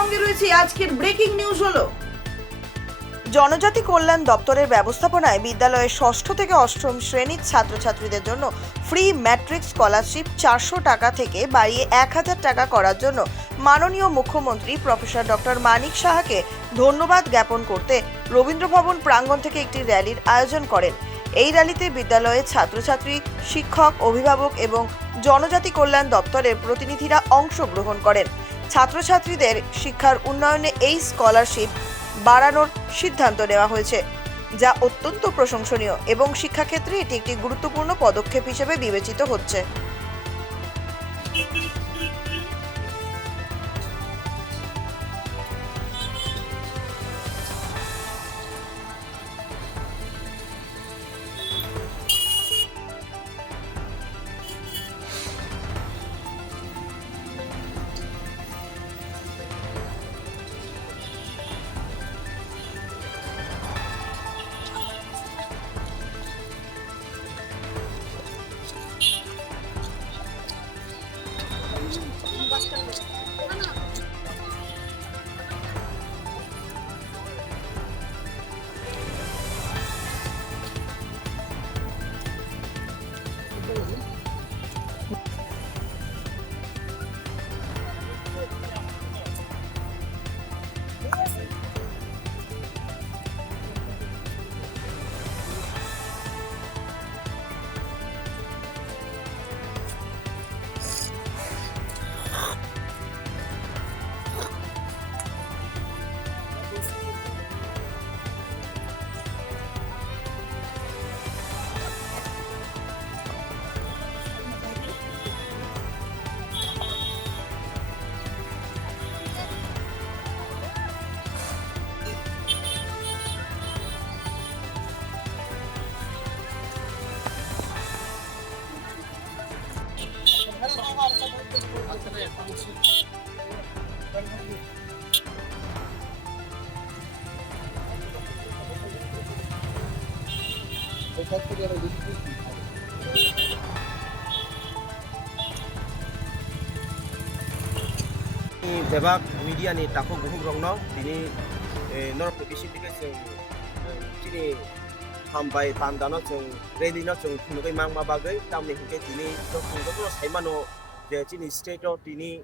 আজকের breaking news হলো। জনজাতি কল্যাণ দপ্তরের ব্যবস্থাপনায় বিদ্যালয়ের ষষ্ঠ থেকে অষ্টম শ্রেণির ছাত্রছাত্রীদের জন্য ফ্রি ম্যাট্রিক স্কলারশিপ চারশো টাকা থেকে বাড়িয়ে এক হাজার টাকা করার জন্য মাননীয় মুখ্যমন্ত্রী প্রফেসর ডক্টর মানিক সাহাকে ধন্যবাদ জ্ঞাপন করতে রবীন্দ্রভবন প্রাঙ্গণ থেকে একটি র্যালির আয়োজন করেন। এই র্যালিতে বিদ্যালয়ের ছাত্রছাত্রী, শিক্ষক, অভিভাবক এবং জনজাতি কল্যাণ দপ্তরের প্রতিনিধিরা অংশগ্রহণ করেন। ছাত্রছাত্রীদের শিক্ষার উন্নয়নে এই স্কলারশিপ বাড়ানোর সিদ্ধান্ত নেওয়া হয়েছে, যা অত্যন্ত প্রশংসনীয় এবং শিক্ষাক্ষেত্রে এটি একটি গুরুত্বপূর্ণ পদক্ষেপ হিসেবে বিবেচিত হচ্ছে। 너 좀 풍노게 망마바게 담니 그게 디니 또 풍노도 사이마노 제 디니 스테이트 디니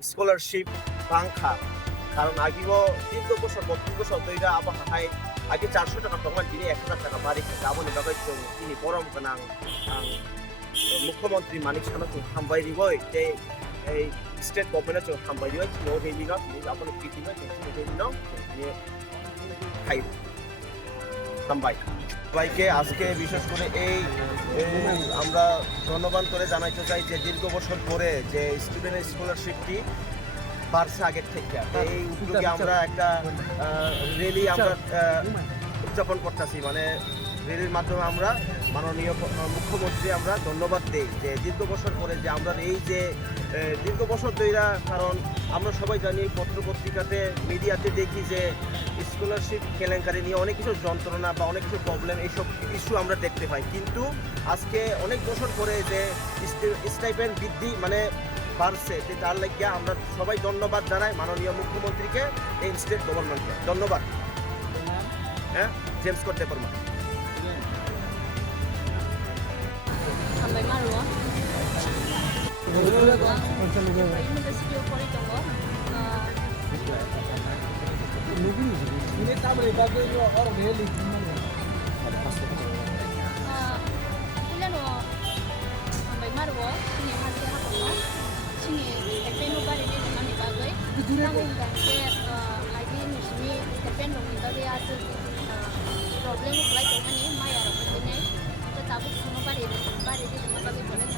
স্কলারশিপ বাংখা কারণ আগেও তিনশো বছর বা তিন বছর ধরে আবার হাই আগে চারশো টাকা তখন তিনি এক হাজার টাকা বাড়ি দাবনে ব্যবহৃত তিনি পরম কানাং মুখ্যমন্ত্রী মানিক সানো চোখ থামবাই যে, এই স্টেট গভর্নমেন্ট চোখ থামবাই রিবই তিনি ওই দিন আপনি কি দিন থামবাই সবাইকে আজকে বিশেষ করে এই আমরা ধন্যবাদ করে জানাইতে চাই যে দীর্ঘ বছর পরে যে স্টুডেন্ট স্কলারশিপটি বাড়ছে আগের থেকে। এই উদ্যোগে আমরা একটা রেলি আমরা উদযাপন করতেছি। মানে রেলির মাধ্যমে আমরা মাননীয় মুখ্যমন্ত্রী আমরা ধন্যবাদ দিই যে দীর্ঘ বছর পরে যে আমরা এই যে দীর্ঘ বছর ধইরা কারণ আমরা সবাই জানি পত্র পত্রিকাতে মিডিয়াতে দেখি যে স্কলারশিপ কেলেঙ্কারি নিয়ে অনেক কিছু যন্ত্রণা বা অনেক কিছু প্রবলেম এইসব ইস্যু আমরা দেখতে পাই। কিন্তু আজকে অনেক বছর পরে যে স্টাইপেন্ড বৃদ্ধি মানে বাড়ছে। যে তার লাগিয়া আমরা সবাই ধন্যবাদ জানাই মাননীয় মুখ্যমন্ত্রীকে এই স্টেট গভর্নমেন্টকে। ধন্যবাদ। হ্যাঁ? জেমস করতে পারব malu bagai. Namun kan ke lagi ni